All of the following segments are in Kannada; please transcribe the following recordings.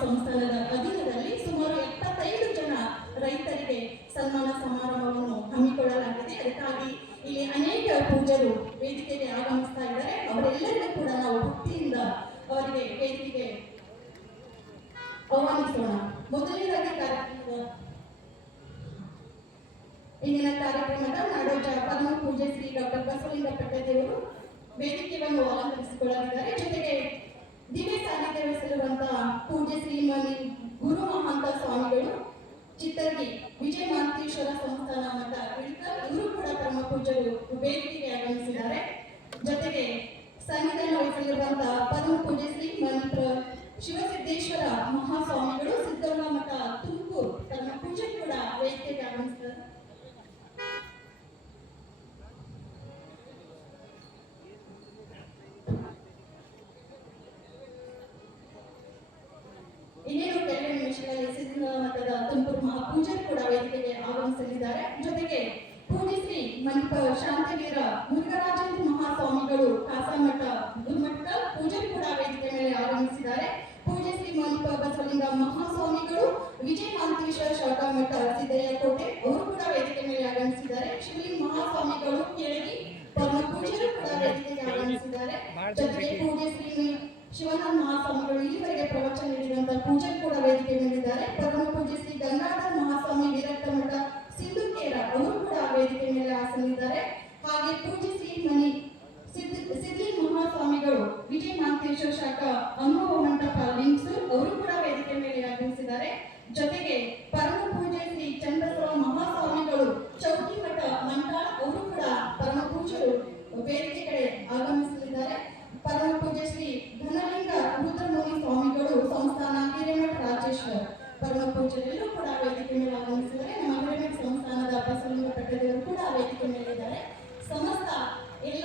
ಸಂಸ್ಥಾನದ ಅಧೀನದಲ್ಲಿ ಸುಮಾರು 75 ಜನ ರೈತರಿಗೆ ಸನ್ಮಾನ ಸಮಾರಂಭವನ್ನು ಹಮ್ಮಿಕೊಳ್ಳಲಾಗಿದೆ. ಅದಕ್ಕಾಗಿ ಇಲ್ಲಿ ಅನೇಕ ಪೂಜರು ವೇದಿಕೆಗೆ ಆಗಮಿಸ್ತಾ ಇದ್ದಾರೆ. ಅವರೆಲ್ಲರಿಗೂ ಕೂಡ ನಾವು ಭಕ್ತಿಯಿಂದ ಅವರಿಗೆ ವೇದಿಕೆಗೆ ಆಹ್ವಾನಿಸೋಣ. ಮೊದಲನೇದಾಗಿ ಇಂದಿನ ಕಾರ್ಯಕ್ರಮದ ನಾಡೋಜ ಪರಮ ಪೂಜ್ಯ ಶ್ರೀ ಡಾಕ್ಟರ್ ಬಸವಲಿಂಗ ಪಟ್ಟದೇವರು ವೇದಿಕೆಯನ್ನು ಅಲಂಕರಿಸಿಕೊಳ್ಳಲಿದ್ದಾರೆ. ಜೊತೆಗೆ ದಿವ್ಯ ಸಾನ್ನಿಧ್ಯ ವಹಿಸಿರುವಂತಹ ಪೂಜ್ಯ ಶ್ರೀಮನಿ ಗುರು ಮಹಾಂತ ಸ್ವಾಮಿಗಳು ಚಿತ್ತರ್ಗಿ ವಿಜಯ ಮಾಂತೇಶ್ವರ ಸಂಸ್ಥಾನ ಮಠ ಇವರು ಕೂಡ ಪರಮ ಪೂಜ್ಯರು ವೇದಿಕೆಗೆ ಆಗಮಿಸಿದ್ದಾರೆ. ಜೊತೆಗೆ ಸಾನ್ನಿಧ್ಯ ವಹಿಸಲಿರುವಂತಹ ಪರಮ ಪೂಜ್ಯ ಶ್ರೀ ಶಿವಸಿದ್ದೇಶ್ವರ ಮಹಾಸ್ವಾಮಿಗಳು ಸಿದ್ದೋಳ ಮಠ ತುಮಕೂರು ಪರಮ ಪೂಜ್ಯರು ಕೂಡ ವೇದಿಕೆಗೆ ಆಗಮಿಸಿದ್ದಾರೆ. ಇನ್ನೇನು ಕೆಲವೇ ನಿಮಿಷಗಳಲ್ಲಿ ಸಿದ್ದೋಳ ಮಠದ ತುಮಕೂರು ಮಹಾಪೂಜರು ಕೂಡ ವೇದಿಕೆಗೆ ಆಗಮಿಸಲಿದ್ದಾರೆ. ಜೊತೆಗೆ ಪೂಜ್ಯ ಶ್ರೀ ಮಣಿಪ ಶಾಂತವೀರ ಮುರುಘರಾಜೇಂದ್ರ ಮಹಾಸ್ವಾಮಿಗಳು ಕಾಸಮಠ ಗುರುಮಠ ಪೂಜರು ಕೂಡ ವೇದಿಕೆ ಮೇಲೆ ಆಗಮಿಸಿದ್ದಾರೆ. ಪೂಜ್ಯ ಶ್ರೀ ಮಣಿಪ ಬಸವಲಿಂಗ ಮಹಾಸ್ವಾಮಿಗಳು ವಿಜಯ ಮಾಂತೇಶ್ವರ ಶಾಖಾ ಮಠ ಸಿದ್ದಯ್ಯ ಕೋಟೆ ಅವರು ಕೂಡ ವೇದಿಕೆ ಮೇಲೆ ಆಗಮಿಸಿದ್ದಾರೆ. ಶಿವಲಿಂಗ ಮಹಾಸ್ವಾಮಿಗಳು ಕೆಳಗಿ ಪರಮ ಪೂಜ್ಯರು ಕೂಡ ವೇದಿಕೆಗೆ ಆಗಮಿಸಿದ್ದಾರೆ. ಜೊತೆಗೆ ಪೂಜ್ಯ ಶ್ರೀ ಶಿವನಾಥ ಮಹಾಸ್ವಾಮಿಗಳು ಇಲ್ಲಿವರೆಗೆ ಪ್ರವಚನ ನೀಡಿದಂತಹ ಪೂಜರು ಕೂಡ ವೇದಿಕೆ ಮೇಲಿದ್ದಾರೆ. ಪರಮ ಪೂಜ್ಯ ಶ್ರೀ ಗಂಗಾಧರ ಮಹಾಸ್ವಾಮಿ ವಿರಕ್ತ ಮಠ ಸಿಂಧುಕೇರ ಅವರು ಕೂಡ ವೇದಿಕೆ ಮೇಲೆ ಆಸನಿದ್ದಾರೆ. ಹಾಗೆ ಪೂಜ್ಯ ಶ್ರೀ ಮನಿ ಸಿದ್ಧಲಿಂಗ ಮಹಾಸ್ವಾಮಿಗಳು ವಿಜಯ ಮಾಂತೇಶ್ವರ ಶಾಖಾ ಅನುಭವ ಮಂಟಪ ಲಿಂಕ್ಸ್ ಅವರು ಕೂಡ ವೇದಿಕೆ ಮೇಲೆ ಆಗಮಿಸಿದ್ದಾರೆ. ಜೊತೆಗೆ ಪರಮ ಪೂಜ್ಯ ಶ್ರೀ ಚಂದ್ರಸರ ಮಹಾಸ್ವಾಮಿಗಳು ಚೌಕಿ ಮಠ ಮಂಟಾಳ ಅವರು ಕೂಡ ಪರಮ ಪೂಜ್ಯರು ವೇದಿಕೆ ಕಡೆ ಆಗಮಿಸಲಿದ್ದಾರೆ. ಪರಮ ಪೂಜ್ಯ ಶ್ರೀ ಧನಲಿಂಗ ರುದ್ರಮುನಿ ಸ್ವಾಮಿಗಳು ಸಂಸ್ಥಾನ ಹಿರೇಮಠ ರಾಜೇಶ್ವರ ಪರಮ ಪೂಜ್ಯರೆಲ್ಲೂ ಕೂಡ ವೇದಿಕೆ ಮೇಲೆ ಆಗಮಿಸಿದ್ದಾರೆ. ನಮ್ಮ ಹಿರೇಮಠ ಸಂಸ್ಥಾನದ ಬಸವಲಿಂಗ ಪಟ್ಟದೇವರು ಕೂಡ ವೇದಿಕೆ ಮೇಲಿದ್ದಾರೆ. ಸಮಸ್ತ ಎಲ್ಲ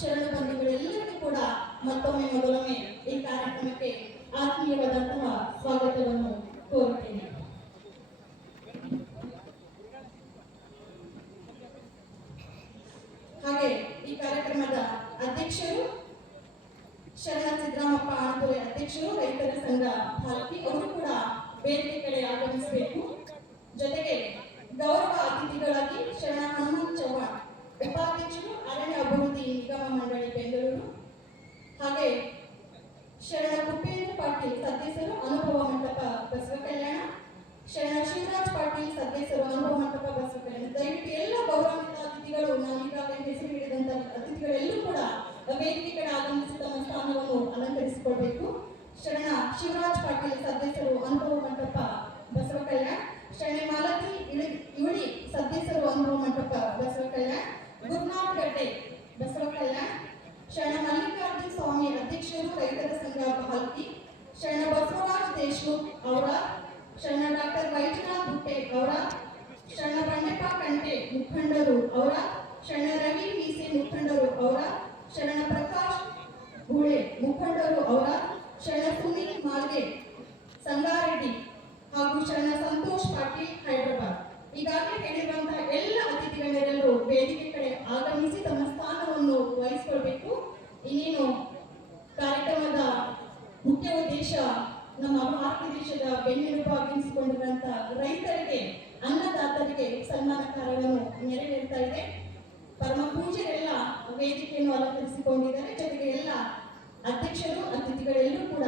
ಶರಣ ಬಂಧುಗಳೆಲ್ಲರಿಗೂ ಕೂಡ ಮೊದಲೊಮ್ಮೆ ಈ ಕಾರ್ಯಕ್ರಮಕ್ಕೆ ಆತ್ಮೀಯವಾದಂತಹ ಸ್ವಾಗತವನ್ನು ಕೋರುತ್ತೇನೆ. ಹಾಗೆ ಈ ಕಾರ್ಯಕ್ರಮದ ಅಧ್ಯಕ್ಷರು ಶರಣ ಸಿದ್ದರಾಮಪ್ಪ ಆಂದೋಲನ ಅಧ್ಯಕ್ಷರು ರೈತರ ಸಂಘ ಭಾರತಿ ಅವರು ಕೂಡ ವೇದಿಕೆ ಕಡೆ ಆಗಮಿಸಬೇಕು. ಜೊತೆಗೆ ಗೌರವ ಅತಿಥಿಗಳಾಗಿ ಶರಣ ಹನುಮಂತ್ ಚವ್ಹಾಣ್ ಉಪಾಧ್ಯಕ್ಷರು ಅರಣ್ಯ ಅಭಿವೃದ್ಧಿ ನಿಗಮ ಮಂಡಳಿ ಬೆಂಗಳೂರು, ಹಾಗೆ ಶರಣ ಕುಪೇಂದ್ರ ಪಾಟೀಲ್ ಸದಸ್ಯರು ಅನುಭವ ಮಂಟಪ ಬಸವ ಕಲ್ಯಾಣ, ಶರಣ ಶಿವರಾಜ್ ಪಾಟೀಲ್ ಸದಸ್ಯರು ಅನುಭವ ಮಂಟಪ ಬಸವ ಕಲ್ಯಾಣ. ದಯವಿಟ್ಟು ಎಲ್ಲ ಗೌರವಾನ್ವಿತ ಅತಿಥಿಗಳು, ನಾನು ಈಗಾಗಲೇ ಹೆಸರು ಹಿಡಿದಂತಹ ಅತಿಥಿಗಳೆಲ್ಲೂ ಕೂಡ ವೇದಿಕೆ ಕಡೆ ಆಗಮಿಸಿ ತಮ್ಮ ಸ್ಥಾನವನ್ನು ಅಲಂಕರಿಸಿಕೊಳ್ಬೇಕು. ಶರಣ ಶಿವರಾಜ್ ಪಾಟೀಲ್ ಸದಸ್ಯರು ಅನುಭವ ಮಂಟಪ ಬಸವ ಕಲ್ಯಾಣ, ಶರಣ ಮಾಲತಿ ಇವಳಿ ಸದಸ್ಯರು ಅನುಭವ ಮಂಟಪ ಬಸವ ಕಲ್ಯಾಣ, ಗುರುನಾಥ್ ಗಡ್ಡೆ ಬಸವ ಕಲ್ಯಾಣ, ಶರಣ ಮಲ್ಲಿಕಾರ್ಜುನ ಸ್ವಾಮಿ ಅಧ್ಯಕ್ಷರು ರೈತರ ಸಂಘ ಭಾಲ್ಕಿ, ಶರಣ ಬಸವರಾಜ್ ದೇಶಮುಖ್ ಅವರ, ಶರಣ ಡಾಕ್ಟರ್ ವೈಜನಾಥ್ ಗುಟ್ಟೆ ಅವರ, ಶರಣ ಬಂಡೆಪ್ಪ ಕಂಟೆ ಮುಖಂಡರು ಅವರ, ಶರಣ ರವಿ ವಿಸಿ ಮುಖಂಡರು ಅವರ, ಶರಣ ಪ್ರಕಾಶ್ ಗುಳೆ ಮುಖಂಡರು ಅವರ, ಶರಣ ಸುನೀಲ್ ಮಾಲ್ಗೆ ಸಂಗಾರೆಡ್ಡಿ ಹಾಗೂ ಶರಣ ಸಂತೋಷ್ ಪಾಟೀಲ್ ಹೈದರಾಬಾದ್. ಈಗಾಗಲೇ ಹೇಳಿರುವಂತಹ ಎಲ್ಲ ಅತಿಥಿಗಳೆಲ್ಲರೂ ವೇದಿಕೆ ಕಡೆ ಆಗಮಿಸಿ ತಮ್ಮ ಸ್ಥಾನವನ್ನು ವಹಿಸಿಕೊಳ್ಬೇಕು. ಇನ್ನೇನು ಕಾರ್ಯಕ್ರಮದ ಮುಖ್ಯ ಉದ್ದೇಶ ನಮ್ಮ ಭಾರತ ದೇಶದ ಬೆನ್ನೆಲುಬಾಗಿಸಿಕೊಂಡಿರುವಂತಹ ರೈತರಿಗೆ, ಅನ್ನದಾತರಿಗೆ ಸನ್ಮಾನ ಕಾರ್ಯವನ್ನು ನೆರವೇರ್ತಾ ಇದೆ. ಪರಮ ಪೂಜ್ಯರೆಲ್ಲ ವೇದಿಕೆಯನ್ನು ಅಲಂಕರಿಸಿಕೊಂಡಿದ್ದಾರೆ. ಜೊತೆಗೆ ಎಲ್ಲ ಅಧ್ಯಕ್ಷರು ಅತಿಥಿಗಳೆಲ್ಲರೂ ಕೂಡ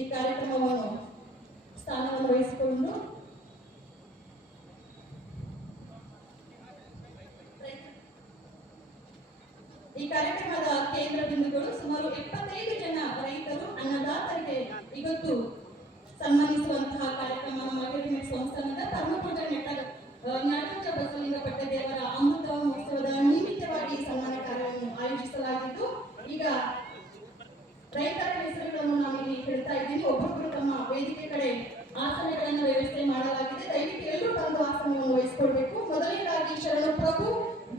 ಈ ಕಾರ್ಯಕ್ರಮವನ್ನು ಸ್ಥಾನವನ್ನು ವಹಿಸಿಕೊಂಡು ಈ ಕಾರ್ಯಕ್ರಮದ ಕೇಂದ್ರ ಬಿಂದುಗಳು ಸುಮಾರು 75 ಜನ ರೈತರು ಅನ್ನದಾತರಿಗೆ ಇವತ್ತು ಸನ್ಮಾನಿಸುವಂತಹ ಕಾರ್ಯಕ್ರಮ ನಮ್ಮ ಹಿರೇಮಠ ಸಂಸ್ಥಾನದ ಪರಮ ಪೂಜ್ಯ ನಾಡೋಜ ಬಸವಲಿಂಗ ಪಟ್ಟದೇವರ ಅಮೃತ ಮಹೋತ್ಸವದ ನಿಮಿತ್ತವಾಗಿ ಸನ್ಮಾನ ಕಾರ್ಯವನ್ನು ಆಯೋಜಿಸಲಾಗಿದ್ದು, ಈಗ ರೈತರ ಹೆಸರುಗಳನ್ನು ನಾನು ಇಲ್ಲಿ ಹೇಳ್ತಾ ಇದ್ದೀನಿ. ಒಬ್ಬೊಬ್ಬರು ತಮ್ಮ ವೇದಿಕೆ ಕಡೆ ಆಸನಗಳನ್ನು ವ್ಯವಸ್ಥೆ ಮಾಡಲಾಗಿದೆ. ದಯವಿಟ್ಟು ಎಲ್ಲರೂ ಬಂದು ಆಸನವನ್ನು ವಹಿಸಿಕೊಳ್ಬೇಕು. ಮೊದಲನೇದಾಗಿ ಶರಣ ಪ್ರಭು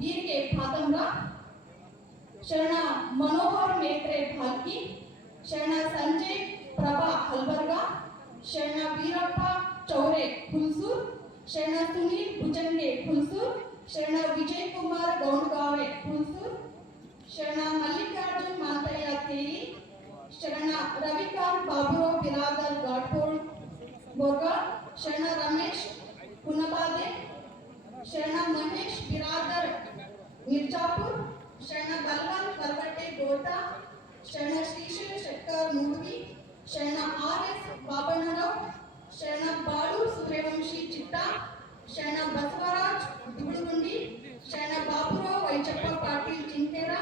ಗೀರ್ಗೆ ಭಾತಂಗ, ಶರಣ ಮನೋಹರ್ ಮೇತ್ರೆ ಭಾಲ್ಕಿ, ಶರಣ ಸಂಜಯ್ ಪ್ರಭಾ ಹಲ್ಬರ್ಗ, ಶರಣ ವೀರಪ್ಪ ಚೌರೆ ಹುಲ್ಸೂರ್, ಶರಣ ಸುನೀಲ್ ಭುಜಂಗೆ ಹುಲ್ಸೂರ್, ಶರಣ ವಿಜಯ್ ಕುಮಾರ್ ಗೌಂಡ್ಗಾವೆ ಹುಲ್ಸೂರ್, ಶರಣ ಮಲ್ಲಿಕಾರ್ಜುನ್ ಮಾಂತಯ್ಯ ತೇಲಿ, ಶರಣ ರವಿಕಾಂತ್ बिरादर गाटोल बोरगा, शरण रमेश पुनबादे, शरण महेश बिरादर मिर्जापुर, शरण बलवंत परवटे गोटा, शरण श्रीशैल शेट्टर मूर्ति, शरण आर.एस. बाबಣ್ಣराव, शरण बाळू सूर्यवंशी चिट्टा, शरण बसवराज दुबुडुगुंडी, शरण बाबुराव वैचप्ಪ पाटील चिंतेरा,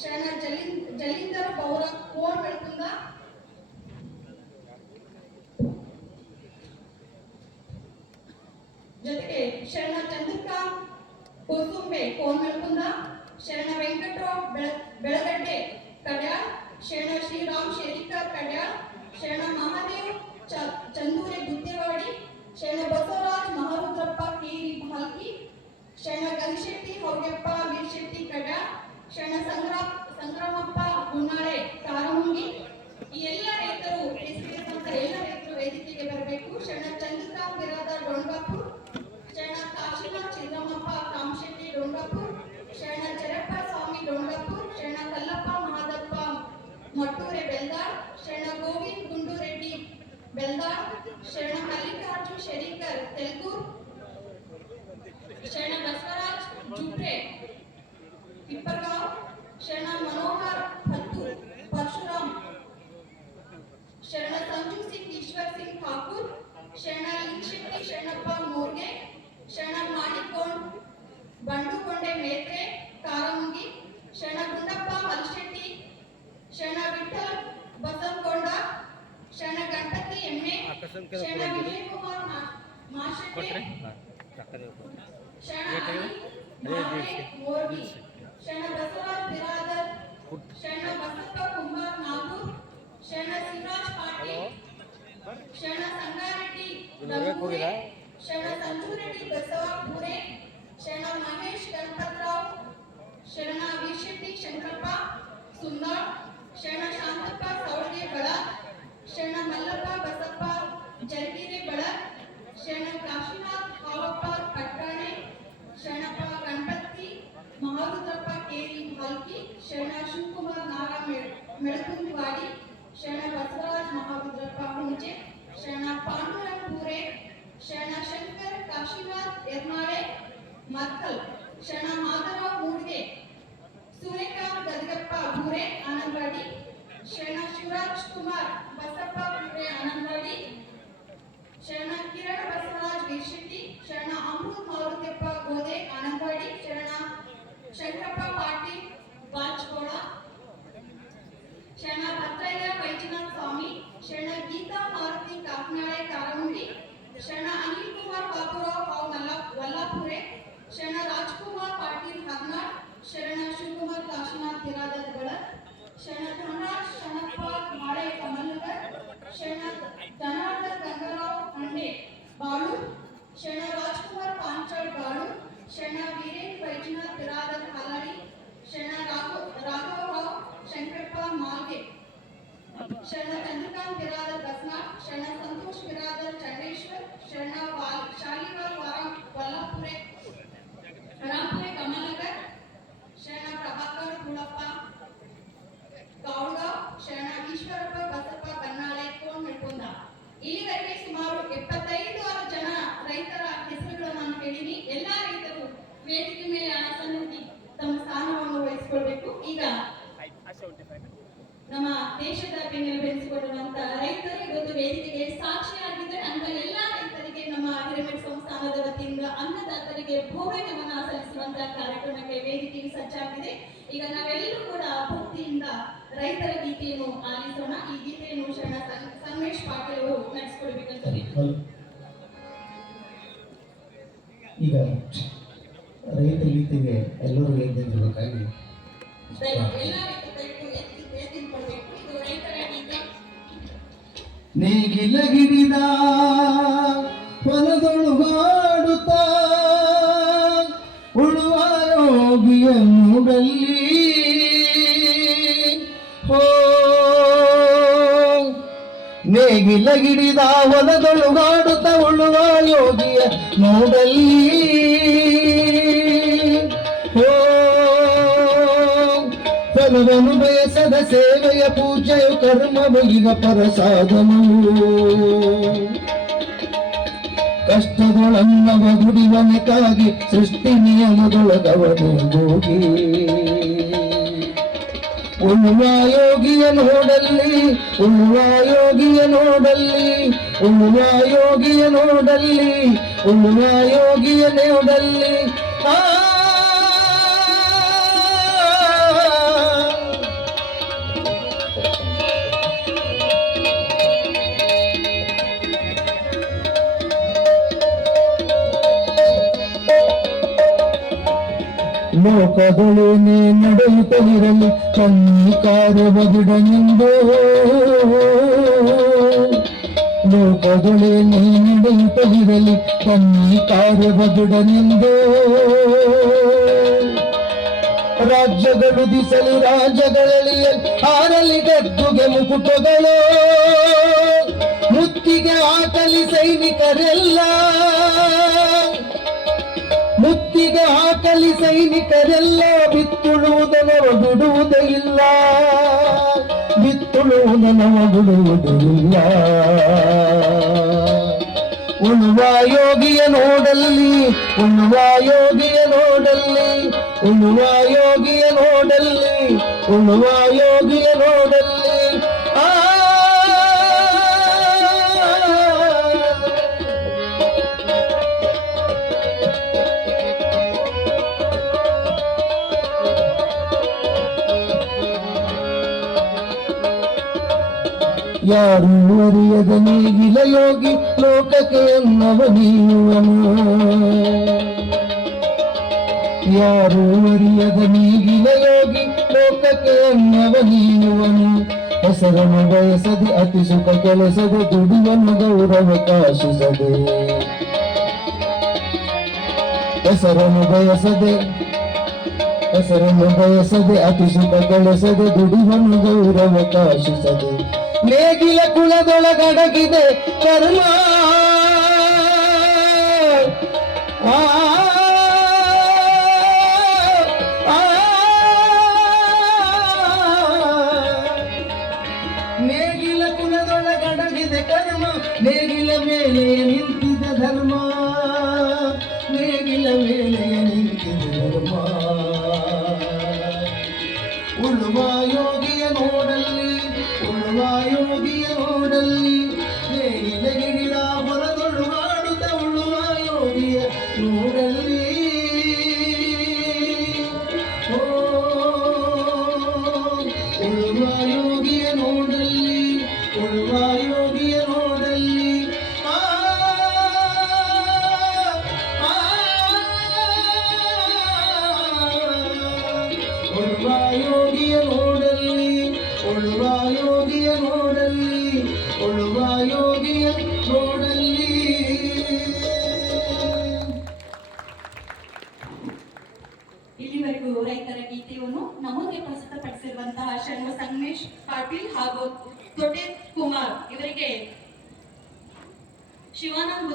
शरण जलिंदर पौर कोण ಬೆಳಕುಂದ, ಜೊತೆಗೆ ಶರಣ ಚಂದ್ರಕಾಂತ್ ಕೋಸುಂಬೆ ಕೋನ್ ಬೆಳಕುಂದ, ಶರಣ ವೆಂಕಟರಾವ್ ಬೆಳಗಡ್ಡೆ ಕಡ್ಯಾಳ್, ಶರಣ ಶ್ರೀರಾಮ್ ಶೇರಿಕರ್ ಕಡ್ಯಾಳ್, ಶರಣ ಮಹಾದೇವ್ ಚಂದೂರೆ ಗುತ್ತೇವಾಡಿ, ಶರಣ ಬಸವರಾಜ್ ಮಹಾರುದ್ರಪ್ಪ ಕೇರಿ ಭಾಲ್ಕಿ, ಶರಣ ಗಂಗಶೆಟ್ಟಿ ಹೊಗೆಪ್ಪ ವೀರಶೆಟ್ಟಿ ಕಡ್ಯಾಳ್, ಶರಣ ಸಂಗ್ರಾಮಪ್ಪ ಗುನ್ನಾಳೆ ಕಾರಮುಂಗಿ. ಈ ಎಲ್ಲ ರೈತರು ಹೆಸರಿರುವಂತ ಎಲ್ಲ ರೈತರು ವೇದಿಕೆಗೆ ಬರಬೇಕು. ಶರಣ ಚಂದ್ರಕಾಂತ್ ಬಿರಾದರ್ ಡೊಂಗಾಪುರ್, ಶರಣ ಕಾಶಿನಾಥ್ ಚಿನ್ನಮ್ಮಪ್ಪ ಕಾಮಶೆಟ್ಟಿ ಡೊಂಗಾಪುರ್, ಶರಣ ಚರಪ್ಪ ಸ್ವಾಮಿ ಡೊಂಗಾಪುರ್, ಶರಣ ಕಲ್ಲಪ್ಪ ಮಹಾದಪ್ಪ ಮಟ್ಟೂರೆ ಬೆಲ್ದಾಳ್, ಶರಣ ಗೋವಿಂದ್ ಗುಂಡೂರೆಡ್ಡಿ ಬೆಲ್ದಾಳ್, ಶರಣ ಮಲ್ಲಿಕಾರ್ಜುನ್ ಶರೀಕರ್ ತೆಲುಗೂರ್, ಶರಣ ಬಸವರಾಜ್ ಜುಬ್ರೆ पिपरगांव, शरण मनोहर फत्तूर परशुराम, शरण संजू सिंह ईश्वर सिंह ठाकुर, शरण लिंगशेट्टी शरणप्ಪ मोर्गे, शरण माणिकोंड बंडुकोंडे मेत्रे कारामुंगी, शरण गुंडप्ಪ मलशेट्टी, शरण विठ्ठल बसवकोंಡ, शरण गणपति एम्मे, शरण विजय कुमार माशेट्टे, शरण मोर्गी, शरण बसवराज बिरादर, शरण बसप्ಪ कुंभार नागूर, शरण शिवराज पाटील, शरण संगारेड्डी नमूरे, शरण संजूरेड्डी बसव पूरे, शरण महेश गणपतराव, शरण वीरशेट्टी शंकरप्ಪ सुंदर, शरण शांतप्ಪ सौळगे बळ, शरण मल्लप्ಪ बसप्ಪ जरगिरे बळ, शरण काशीनाथ हावप्ಪ पट्टाणे, शरणप्ಪ गणपति महारुद्रप्ಪ केरी भाल्की, शरण शिवकुमार नारा मेळकुंदवाडी, शरण बसवराज महारुद्रप्ಪ हुंजे, शरण पांडुरंग पूरे, शरण शंकर काशीनाथ एर्नाळे मत्कल, शरण माधवराव मूडगे, सूर्यकांत गदगप्ಪ भूरे आनंदवाडी, शरण शिवराज कुमार बसप्ಪ पूरे आनंदवाडी, शरण किरण बसवराज वीरशेट्टी, शरण अमृत मारुतियप्ಪ गोदे आनंदवाडी, शरण शंकरಪ್ಪ पाटील बाजकोಳ, शरण भद्रಯ್ಯ वैजनाथ स्वामी, शरण गीता मारुति काकनाळे कारामुंडी, शरण अनिल कुमार बाबूराव वल्लापुरे, शरण राजकुमार पाटील हरनाळ, शरण शिवकुमार काशीनाथ बिरादर बळ, शरण धनराज शरणप्ಪ माळे कमलनगर, शरण जनार्दन गंगाराव हंडे बाळू, शरण राजकुमार पांचाळ बाळू, शरण वीरेंद्र वैजनाथ बिरादर हालाडी, शरण राघवराव शंकरप्ಪ मालगे, शरण चंद्रकांत बिरादर बसना, शरण संतोष बिरादर चंडेश्वर, शरण शालीवाल वल्लापुरे रामपुरे कमलनगर, शरण प्रभाकर हुळप्ಪ गावगाव, शरण ಈಶ್ವರಪ್ಪ ಬಸಪ್ಪ ಬನ್ನಾಳೆ ಕೋನ್ ಮೆಳ್ಕೊಂಡ. ಇಲ್ಲಿವರೆಗೆ ಸುಮಾರು 75 ಜನ ರೈತರ ಹೆಸರುಗಳನ್ನು ನಾನು ಹೇಳಿನಿ. ಎಲ್ಲಾ ರೈತರು ವೇದಿಕೆ ಮೇಲೆ ಆಸನಕ್ಕೆ ತಮ್ಮ ಸ್ಥಾನವನ್ನು ವಹಿಸಿಕೊಳ್ಬೇಕು. ಈಗ ನಮ್ಮ ದೇಶದ ಬೆನ್ನೆಲುಬೆನಿಸಿಕೊಳ್ಳುವಂತ ರೈತರು ಇವತ್ತು ವೇದಿಕೆಗೆ ಸಾಕ್ಷಿಯಾಗಿದ್ದಾರೆ ಅಂತ ಎಲ್ಲಾ ರೈತರಿಗೆ ನಮ್ಮ ಹಿರೇಮಠ ಸಂಸ್ಥಾನದ ವತಿಯಿಂದ ಅನ್ನದಾತರಿಗೆ ಭೋಜನವನ್ನ ಸಲ್ಲಿಸುವಂತ ಕಾರ್ಯಕ್ರಮಕ್ಕೆ ವೇದಿಕೆಗೆ ಸಜ್ಜಾಗಿದೆ. ಈಗ ನಾವೆಲ್ಲರೂ ಕೂಡ ಭಕ್ತಿಯಿಂದ ರೈತರ ಗೀತೆಯನ್ನು ಆಲಿಸೋಣ. ಈ ಗೀತೆಯನ್ನು ಶರಣ ಸಂಗಮೇಶ್ ಪಾಟೀಲ್ ಅವರು ನಡೆಸಿಕೊಡ್ಬೇಕಂತ ಈಗ ರೈತ ಗೀತೆಗೆ ಎಲ್ಲರೂ ಎದ್ದಿರಬೇಕಾಗಿ ನೇಗಿಲ ಗಿಡಿದ ಹೊಲದೊಳುಗಾಡುತ್ತ ಉಳುವ ಯೋಗಿಯನ್ನು ಗಲ್ಲಿ ಹೋ ನೇಗಿಲ ಗಿಡಿದ ಹೊಲದೊಳುಗಾಡುತ್ತ ಉಳುವ ಯೋಗಿಯ ನೋಡಲ್ಲಿ ಫಲವನ್ನು ಬಯಸದ ಸೇವೆಯ ಪೂಜೆಯು ಕರ್ಮವು ಈಗ ಪರಸಾಧನವು ಕಷ್ಟದೊಳನ್ನವ ದುಡಿವನಕ್ಕಾಗಿ ಸೃಷ್ಟಿ ನಿಯಮದೊಳಗವನು ಹೋಗಿ ಉಳುವ ಯೋಗಿಯ ನೋಡಲ್ಲಿ ಉಳುವ ಯೋಗಿಯ ನೋಡಲ್ಲಿ ಉಳುವ ಯೋಗಿಯ ನೋಡಲ್ಲಿ ಉಳುವ ಯೋಗಿಯ ನೋಡಲ್ಲಿ ಆ ಲೋಕದೊಳನೆ ನಡೆಯುತ್ತಲಿರಲಿ ತನ್ನಿ ಕಾರ್ಯವಗಿಡನೆಂದು ಲೋಕದೊಳನೆ ನಡೆಯುತ್ತಲಿರಲಿ ತನ್ನಿ ಕಾರ್ಯವಗಿಡನೆಂದು ರಾಜ್ಯಗಳು ದಿಸಲಿ ರಾಜ್ಯಗಳಲ್ಲಿ ಹಾರಲಿ ಗದ್ದುಗೆ ಮುಕುಟಗಳು ಮುತ್ತಿಗೆ ಹಾಕಲಿ ಸೈನಿಕರೆಲ್ಲ ಮುತ್ತಿಗೆ ಹಾಕಲಿ ಸೈನಿಕರೆಲ್ಲ ಬಿತ್ತುಳುವುದನವ ಬಿಡುವುದೇ ಇಲ್ಲ ಬಿತ್ತುಳುವುದನವ ಬಿಡುವುದೇ ಇಲ್ಲ ಉಳುವ ಯೋಗಿಯ ನೋಡಲ್ಲಿ ಉಳುವ ಯೋಗಿಯ ನೋಡಲ್ಲಿ ಉಳುವ ಯೋಗಿಯ ನೋಡಲ್ಲಿ ಉಳುವ ಯೋಗಿಯ ನೋಡಲ್ಲಿ ಆ ಯಾರು ಅರಿಯದ ನೀಗಿಲ ಯೋಗಿ ಲೋಕಕ್ಕೆ ಅನ್ನವ ನೀವನು ಯಾರು ಅರಿಯದ ನೀಗಿಲ ಯೋಗಿ ಲೋಕಕ್ಕೆ ಅನ್ನವ ನೀವನು ಹೆಸರನ್ನು ಬಯಸದೆ ಅತಿ ಸುಖ ಕೆಲಸದೆ ದುಡಿಯನ್ನು ಗೌರವ ಕಾಶಿಸದೆ ಹೆಸರನ್ನು ಬಯಸದೆ ಅತಿ ಸುಖ ಕೆಲಸದೆ ದುಡಿವನ್ನು ಗೌರವ ಕಾಶಿಸದೆ ನೇಗಿಲ ಕುಲದೊಳಗಡಗಿದೆ ಕರ್ಮ ನೇಗಿಲ ಕುಲದೊಳಗಡಗಿದೆ ಕರ್ಮ ನೇಗಿಲ ಮೇಲೆ ನಿಂತಿದೆ ಧರ್ಮ ನೇಗಿಲ ಮೇಲೆ ನಿಂತಿದೆ ಧರ್ಮ ಉಳುವ ಯೋಗಿಯ ನೋಡಲ್ಲಿ ಉಳುವ ಯೋಗಿಯ ನೋಡಲ್ಲಿ ನೇಗಿಲ ಗಿಡಿದ ಹೊಲದೊಳು ಮಾಡುತ್ತ ಉಳುವ ಯೋಗಿಯ ನೋಡಲ್ಲಿ ಓ ಉಳುವ ಯೋಗಿಯ ನೋಡಲ್ಲಿ ಉಳುವ ಯೋಗಿಯ ನೋಡಲ್ಲಿ ಆ ಉಳುವ ಯೋಗಿಯ ನೋಡಲ್ಲಿ ಉಳುವ ಯೋಗಿಯ ನೋಡಲ್ಲಿ ಉಳುವ ಯೋಗಿಯ ನೋಡಲ್ಲಿ. ಇಲ್ಲಿವರೆಗೂ ರೈತರ ಗೀತೆಯನ್ನು ನಮ್ಮೊಂದಿಗೆ ಪ್ರಸ್ತುತಪಡಿಸಿರುವಂತಹ ಶರ್ಮ ಸಂಗಮೇಶ್ ಪಾಟೀಲ್ ಹಾಗೂ ದೊಡ್ಡೆ ಕುಮಾರ್ ಇವರಿಗೆ ಶಿವಾನಂದ್